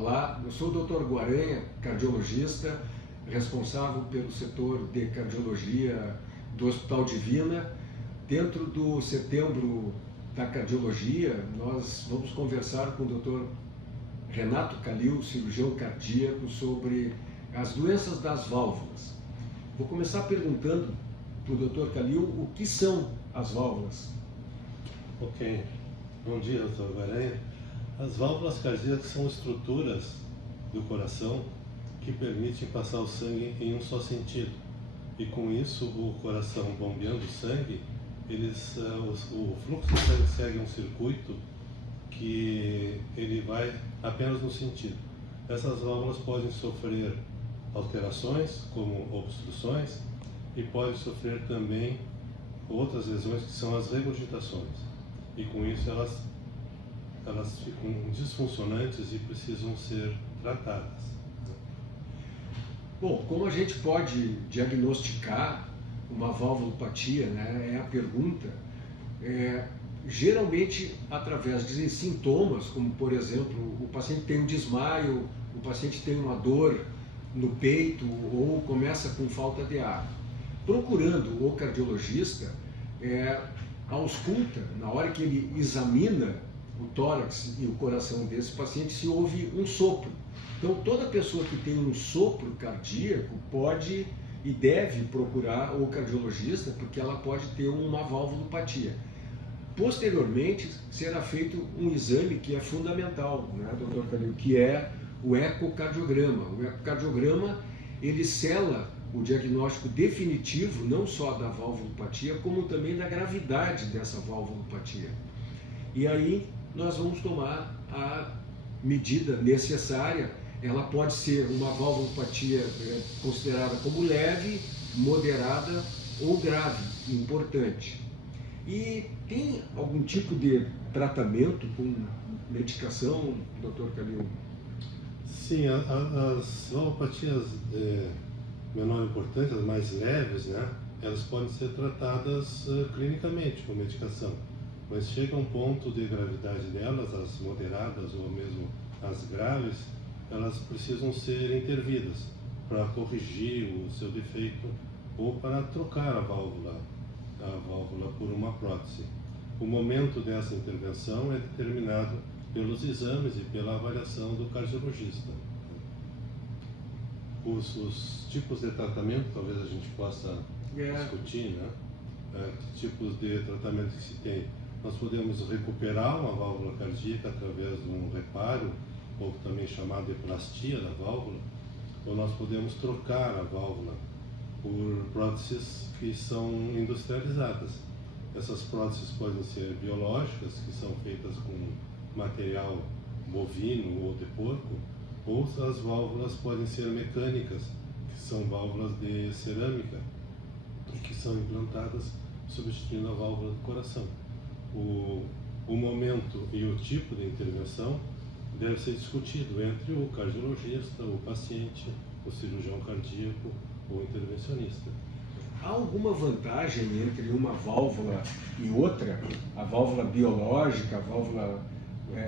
Olá, eu sou o Dr. Guaranha, cardiologista, responsável pelo setor de cardiologia do Hospital Divina. Dentro do setembro da cardiologia, nós vamos conversar com o Dr. Renato Calil, cirurgião cardíaco, sobre as doenças das válvulas. Vou começar perguntando para o Dr. Calil o que são as válvulas. Ok, bom dia, Dr. Guaranha. As válvulas cardíacas são estruturas do coração que permitem passar o sangue em um só sentido. E com isso, o coração bombeando sangue, o fluxo de sangue segue um circuito que ele vai apenas no sentido. Essas válvulas podem sofrer alterações, como obstruções, e podem sofrer também outras lesões, que são as regurgitações. E com isso elas ficam disfuncionantes e precisam ser tratadas. Bom, como a gente pode diagnosticar uma valvulopatia, né? É a pergunta. Geralmente através de sintomas, como por exemplo, o paciente tem um desmaio, o paciente tem uma dor no peito ou começa com falta de ar. Procurando o cardiologista, ausculta, na hora que ele examina o tórax e o coração desse paciente, se houve um sopro. Então toda pessoa que tem um sopro cardíaco pode e deve procurar o cardiologista, porque ela pode ter uma valvulopatia. Posteriormente será feito um exame que é fundamental, né, Dr. Calil, que é o ecocardiograma. O ecocardiograma, ele sela o diagnóstico definitivo não só da valvulopatia, como também da gravidade dessa valvulopatia. E aí nós vamos tomar a medida necessária. Ela pode ser uma valvulopatia considerada como leve, moderada ou grave, importante. E tem algum tipo de tratamento com medicação, Dr. Calil? Sim, as valvulopatias menor importância, as mais leves, né, elas podem ser tratadas clinicamente com medicação. Mas chega um ponto de gravidade delas, as moderadas ou mesmo as graves, elas precisam ser intervidas para corrigir o seu defeito ou para trocar a válvula por uma prótese. O momento dessa intervenção é determinado pelos exames e pela avaliação do cardiologista. Os tipos de tratamento, talvez a gente possa discutir, né? Que tipos de tratamento que se tem. Nós podemos recuperar uma válvula cardíaca através de um reparo, ou também chamado de plastia da válvula, ou nós podemos trocar a válvula por próteses que são industrializadas. Essas próteses podem ser biológicas, que são feitas com material bovino ou de porco, ou as válvulas podem ser mecânicas, que são válvulas de cerâmica, e que são implantadas substituindo a válvula do coração. O momento e o tipo de intervenção deve ser discutido entre o cardiologista, o paciente, o cirurgião cardíaco ou o intervencionista. Há alguma vantagem entre uma válvula e outra? A válvula biológica, a válvula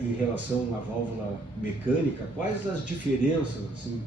em relação à válvula mecânica? Quais as diferenças, assim?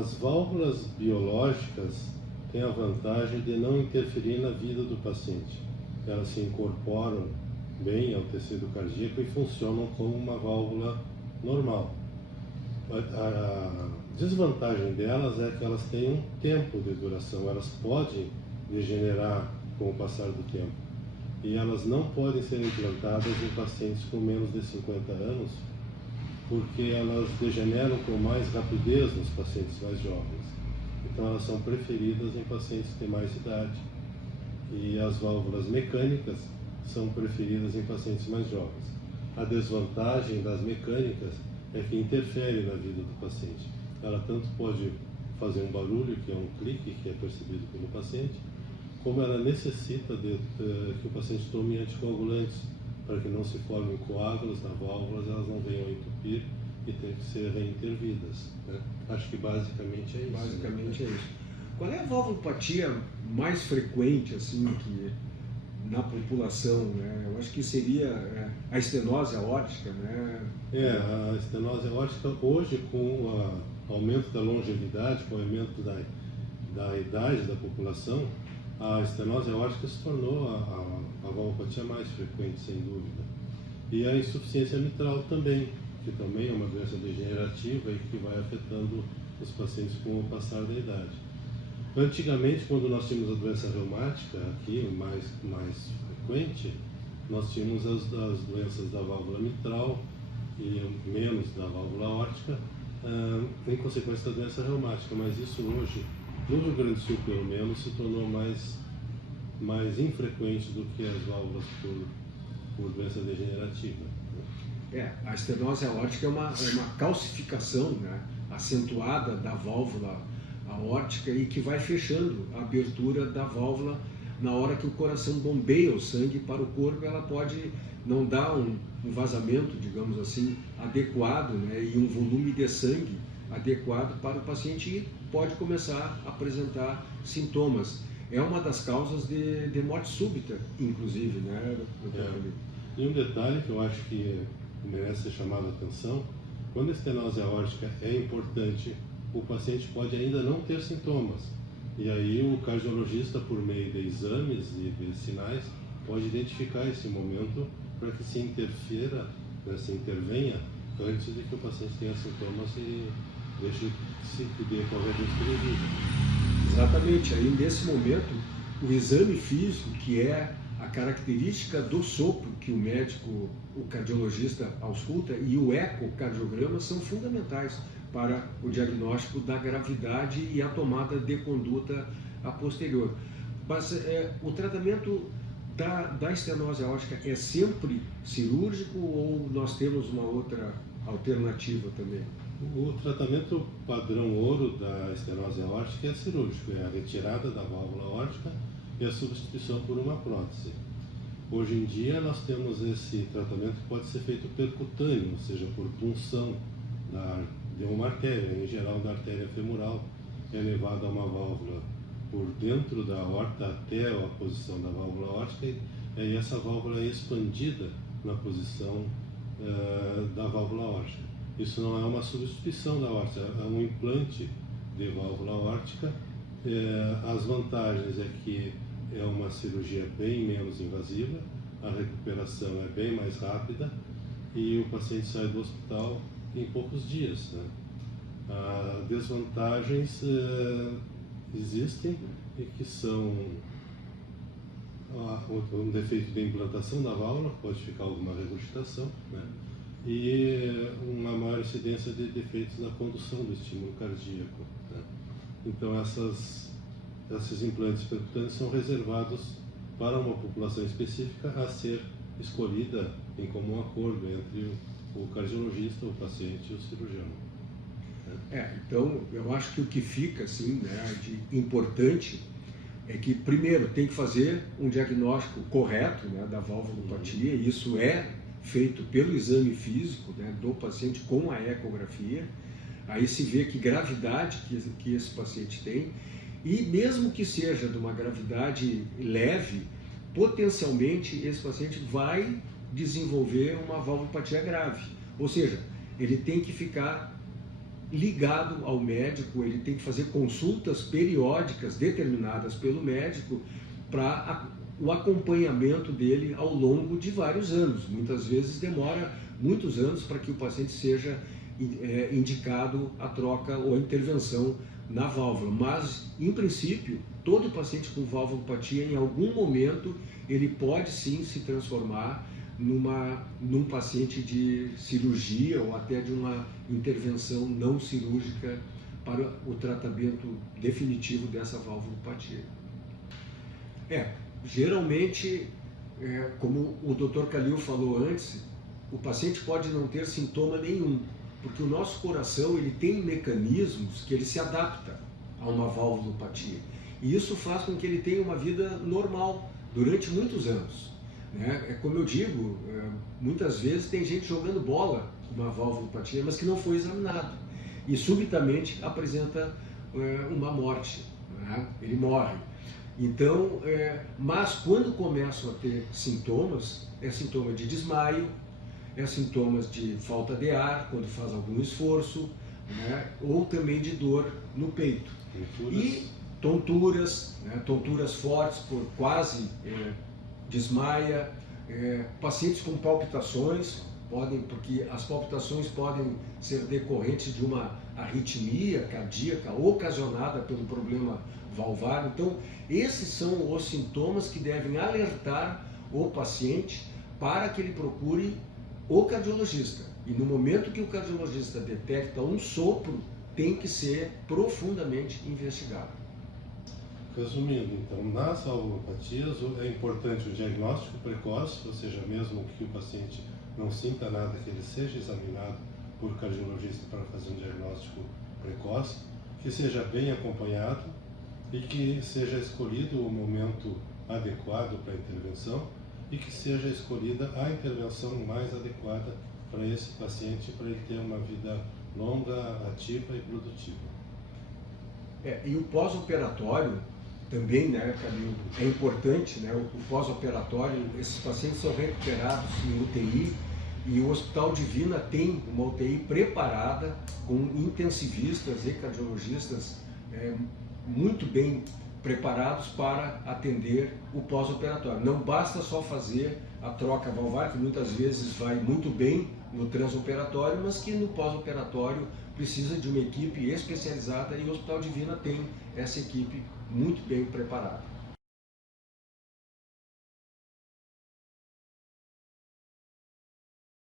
As válvulas biológicas têm a vantagem de não interferir na vida do paciente. Elas se incorporam bem ao tecido cardíaco e funcionam como uma válvula normal. A desvantagem delas é que elas têm um tempo de duração, elas podem degenerar com o passar do tempo. E elas não podem ser implantadas em pacientes com menos de 50 anos, porque elas degeneram com mais rapidez nos pacientes mais jovens. Então elas são preferidas em pacientes que têm mais idade. E as válvulas mecânicas são preferidas em pacientes mais jovens. A desvantagem das mecânicas é que interfere na vida do paciente. Ela tanto pode fazer um barulho, que é um clique, que é percebido pelo paciente, como ela necessita que o paciente tome anticoagulantes, para que não se formem coágulos nas válvulas, elas não venham a entupir e têm que ser reintervidas, né? Acho que basicamente é isso. Basicamente é isso. Qual é a valvulopatia mais frequente, assim, que na população, né? Eu acho que seria a estenose aórtica, né? A estenose aórtica hoje, com o aumento da longevidade, com o aumento da idade da população, a estenose aórtica se tornou a valvopatia mais frequente, sem dúvida. E a insuficiência mitral também, que também é uma doença degenerativa e que vai afetando os pacientes com o passar da idade. Antigamente, quando nós tínhamos a doença reumática, aqui mais frequente, nós tínhamos as doenças da válvula mitral e menos da válvula aórtica, em consequência da doença reumática. Mas isso hoje, no Rio Grande do Sul pelo menos, se tornou mais infrequente do que as válvulas por doença degenerativa. A estenose aórtica é uma calcificação, né, acentuada da válvula aórtica e que vai fechando a abertura da válvula. Na hora que o coração bombeia o sangue para o corpo, ela pode não dar um vazamento, digamos assim, adequado, né, e um volume de sangue adequado para o paciente e pode começar a apresentar sintomas. É uma das causas de morte súbita, inclusive, né, doutor? E um detalhe que eu acho que merece ser chamado a atenção: quando a estenose aórtica é importante, o paciente pode ainda não ter sintomas. E aí o cardiologista, por meio de exames e de sinais, pode identificar esse momento para que se intervenha antes de que o paciente tenha sintomas e deixe se decorrer do risco. Exatamente. Aí, nesse momento, o exame físico, que é a característica do sopro que o médico, o cardiologista ausculta, e o ecocardiograma são fundamentais para o diagnóstico da gravidade e a tomada de conduta a posterior. Mas o tratamento da estenose aórtica é sempre cirúrgico ou nós temos uma outra alternativa também? O tratamento padrão ouro da estenose aórtica é cirúrgico, é a retirada da válvula aórtica e a substituição por uma prótese. Hoje em dia nós temos esse tratamento que pode ser feito percutâneo, ou seja, por punção de uma artéria, em geral da artéria femoral, é levada a uma válvula por dentro da aorta até a posição da válvula aórtica e essa válvula é expandida na posição da válvula aórtica. Isso não é uma substituição da aorta, é um implante de válvula aórtica. As vantagens é que é uma cirurgia bem menos invasiva, a recuperação é bem mais rápida e o paciente sai do hospital em poucos dias, né? Desvantagens existem e que são um defeito de implantação da válvula, pode ficar alguma regurgitação, né? E uma maior incidência de defeitos na condução do estímulo cardíaco, né? Então esses implantes percutâneos são reservados para uma população específica a ser escolhida em comum acordo entre o cardiologista, o paciente e o cirurgião. Então eu acho que o que fica assim, né, de importante é que primeiro tem que fazer um diagnóstico correto, né, da valvulopatia, e isso é feito pelo exame físico, né, do paciente com a ecografia. Aí se vê que gravidade que esse paciente tem, e mesmo que seja de uma gravidade leve, potencialmente esse paciente vai desenvolver uma valvulopatia grave. Ou seja, ele tem que ficar ligado ao médico, ele tem que fazer consultas periódicas determinadas pelo médico para o acompanhamento dele ao longo de vários anos. Muitas vezes demora muitos anos para que o paciente seja indicado a troca ou a intervenção na válvula, mas em princípio todo paciente com valvulopatia em algum momento ele pode sim se transformar num paciente de cirurgia ou até de uma intervenção não cirúrgica para o tratamento definitivo dessa valvulopatia. Geralmente, como o Dr. Calil falou antes, o paciente pode não ter sintoma nenhum, porque o nosso coração ele tem mecanismos que ele se adapta a uma valvulopatia. E isso faz com que ele tenha uma vida normal durante muitos anos, né? É como eu digo, muitas vezes tem gente jogando bola com uma valvulopatia, mas que não foi examinado. E subitamente apresenta uma morte, né? Ele morre. Então, mas quando começam a ter sintomas, é sintoma de desmaio, é sintomas de falta de ar, quando faz algum esforço, né? Ou também de dor no peito. E tonturas, né? Tonturas fortes, por quase desmaia, pacientes com palpitações, porque as palpitações podem ser decorrentes de uma arritmia cardíaca ocasionada pelo problema valvar. Então, esses são os sintomas que devem alertar o paciente para que ele procure o cardiologista. E no momento que o cardiologista detecta um sopro, tem que ser profundamente investigado. Resumindo, então, nas valvulopatias é importante o diagnóstico precoce, ou seja, mesmo que o paciente não sinta nada, que ele seja examinado por cardiologista para fazer um diagnóstico precoce, que seja bem acompanhado e que seja escolhido o momento adequado para a intervenção e que seja escolhida a intervenção mais adequada para esse paciente, para ele ter uma vida longa, ativa e produtiva. E o pós-operatório também, né, Camilo, é importante, né? O pós-operatório, esses pacientes são recuperados em UTI e o Hospital Divina tem uma UTI preparada com intensivistas e cardiologistas muito bem preparados para atender o pós-operatório. Não basta só fazer a troca valvar, que muitas vezes vai muito bem no transoperatório, mas que no pós-operatório precisa de uma equipe especializada e o Hospital Divina tem essa equipe muito bem preparada.